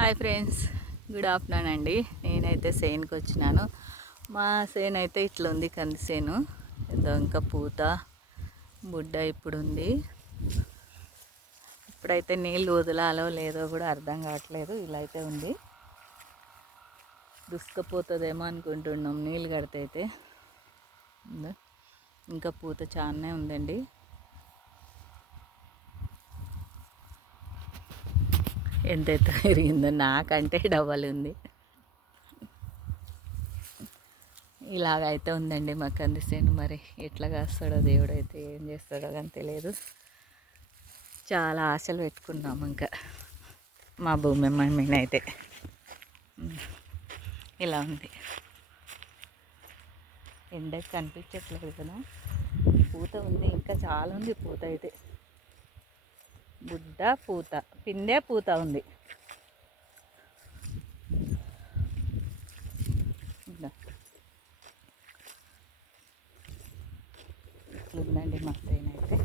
Hi friends, good afternoon అండి. నేనైతే సేనుకి వచ్చినాను. మా సేను అయితే ఇట్లా ఉంది, కంది సేను. ఏదో ఇంకా పూత బుడ్డ ఇప్పుడు ఉంది. ఇప్పుడైతే నీళ్ళు వదలాలో లేదో కూడా అర్థం కావట్లేదు. ఇలా అయితే ఉంది, దుసుకపోతుందేమో అనుకుంటున్నాం నీళ్ళు కడితే. అయితే ఇంకా పూత చాలానే ఉందండి. ఎంతైతే పెరిగిందో నాకంటే డబల్ ఉంది. ఇలాగైతే ఉందండి మా కంది చేను. మరి ఎట్లా కాస్తాడో దేవుడైతే, ఏం చేస్తాడో కానీ తెలియదు. చాలా ఆశలు పెట్టుకున్నాము ఇంకా మా భూమి మీద అయితే. ఇలా ఉంది, ఎండకి కనిపించట్లేదు కదా. పూత ఉంది, ఇంకా చాలా ఉంది పూత అయితే. బుడ్డ పూత, పిందే పూత ఉంది. ఇట్లుందండి మా ట్రైన్ అయితే.